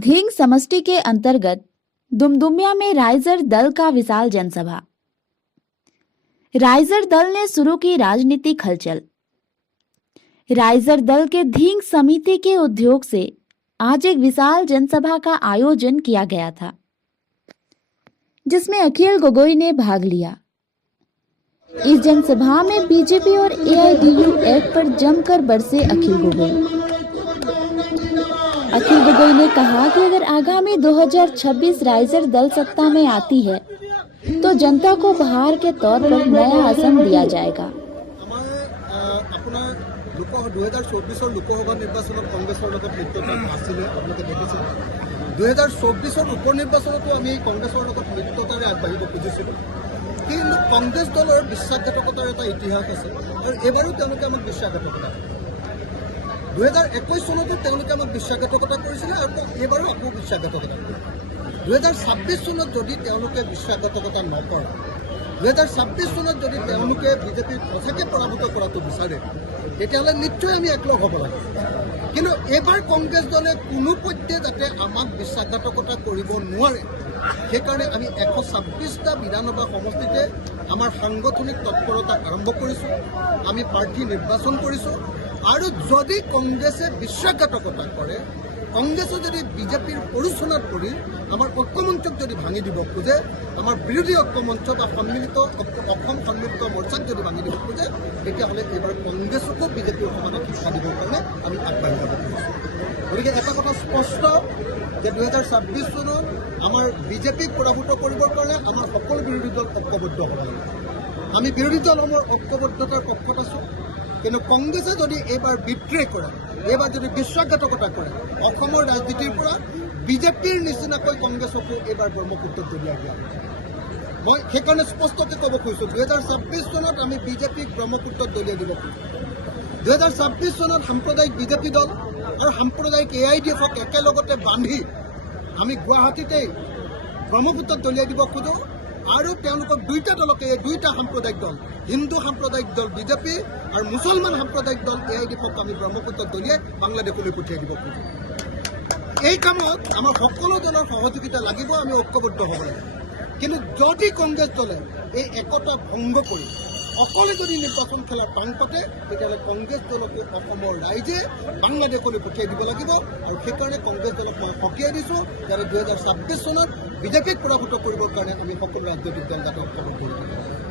धींग समष्टि के अंतर्गत दुमदुमिया में राइजर दल का विशाल जनसभा। राइजर दल ने शुरू की राजनीतिक हलचल। राइजर दल के धींग समिति के उद्योग से आज एक विशाल जनसभा का आयोजन किया गया था, जिसमें अखिल गोगोई ने भाग लिया। इस जनसभा में बीजेपी और एआईडीयूएफ पर जमकर बरसे अखिल गोगोई। अखिल गोगोई ने कहा कि अगर आगामी 2026 राइजर दल सत्ता में आती है तो जनता को उपहार के तौर पर नया आसन दिया जाएगा। 2024 लोकसभा निर्वाचन कांग्रेसर मित्रता आছিলে आपलोके देखिছে 2024 उपनिर्वाचनतो आमी कांग्रेसर मित्रतारे आगबाढ़िब खुजिছিলোঁ কিন্তু कांग्रेस दলৰ বিশ্বাসঘাতকতাৰ এটা ইতিহাস আছে আৰু এবাৰো তেওঁলোকে আমাক বিশ্বাসঘাতকতা 2021 চনতো তেওঁলোকে আমাক বিশ্বাসঘাতকতা কৰিছিল আৰু এবাৰো আকৌ বিশ্বাসঘাতকতা 2026 চনত যদি তেওঁলোকে বিশ্বাসঘাতকতা নকৰে 2026 চনত যদি তেওঁলোকে বিজেপি সঁচাকৈ পৰাভূত কৰাটো বিচাৰে তেতিয়াহ'লে নিশ্চয় আমি একলগ হ'ব লাগে। কিন্তু এবাৰ কংগ্ৰেছ দলে কোনো পধ্যে যাতে আমাক বিশ্বাসঘাতকতা কৰিব নোৱাৰে সেইকাৰণে আমি 126টা বিধানসভা সমষ্টিতে আমাৰ সাংগঠনিক তৎপৰতা আৰম্ভ কৰিছোঁ। আমি প্ৰাৰ্থী নিৰ্বাচন কৰিছোঁ আৰু যদি কংগ্ৰেছে বিশ্বাসঘাতকতা কৰে, কংগ্ৰেছে যদি বিজেপিৰ পৰিচালনাত কৰি আমাৰ ঐক্যমঞ্চক যদি ভাঙি দিব খোজে, আমাৰ বিৰোধী ঐক্যমঞ্চ বা সন্মিলিত অসম সন্মিলিত মৰ্চাক যদি ভাঙি দিব খোজে, তেতিয়াহ'লে এইবাৰ কংগ্ৰেছকো বিজেপিৰ সমানে শিক্ষা দিবৰ কাৰণে আমি আগবাঢ়ি যাব খুজিছোঁ। গতিকে এটা কথা স্পষ্ট যে 2026 চনত আমাৰ বিজেপিক পৰাভূত কৰিবৰ কাৰণে আমাৰ সকলো বিৰোধী দল ঐক্যবদ্ধ হ'ব লাগিব। আমি বিৰোধী দলসমূহৰ ঐক্যবদ্ধতাৰ পক্ষত আছোঁ, কিন্তু কংগ্ৰেছে যদি এইবাৰ বিদ্ৰোহ কৰে, এইবাৰ যদি বিশ্বাসঘাতকতা কৰে, অসমৰ ৰাজনীতিৰ পৰা বিজেপিৰ নিচিনাকৈ কংগ্ৰেছকো এইবাৰ ব্ৰহ্মপুত্ৰত দলিয়াই দিয়া। মই সেইকাৰণে স্পষ্টকৈ ক'ব খুজিছোঁ 2026 চনত আমি বিজেপিক ব্ৰহ্মপুত্ৰত দলিয়াই দিব খুজিছোঁ। 2026 চনত সাম্প্ৰদায়িক বিজেপি দল আৰু সাম্প্ৰদায়িক এআইডিএফক একেলগতে বান্ধি আমি গুৱাহাটীতেই ব্ৰহ্মপুত্ৰত দলিয়াই দিব খোজোঁ আৰু তেওঁলোকক দুইটা দলকে এই দুইটা সাম্প্ৰদায়িক দল, হিন্দু সাম্প্ৰদায়িক দল বিজেপি আৰু মুছলমান সাম্প্ৰদায়িক দল এআইডিএফক আমি ব্ৰহ্মপুত্ৰত দলিয়াই বাংলাদেশলৈ পঠিয়াই দিব খোজোঁ। এই কামত আমাৰ সকলো দলৰ সহযোগিতা লাগিব, আমি ঐক্যবদ্ধ হ'ব লাগিব। কিন্তু যদি কংগ্ৰেছ দলে এই একতা ভংগ কৰি অকলে যদি নিৰ্বাচন খেলাৰ টাং পাতে, তেতিয়াহ'লে কংগ্ৰেছ দলকো অসমৰ ৰাইজে বাংলাদেশলৈ পঠিয়াই দিব লাগিব। আৰু সেইকাৰণে কংগ্ৰেছ দলক মই সকীয়াই দিছোঁ যাতে 2026 চনত বিজেপিক পৰাভূত কৰিবৰ কাৰণে আমি সকলো ৰাজনৈতিক দল যাতে ঐক্যবদ্ধ হৈ থাকিব।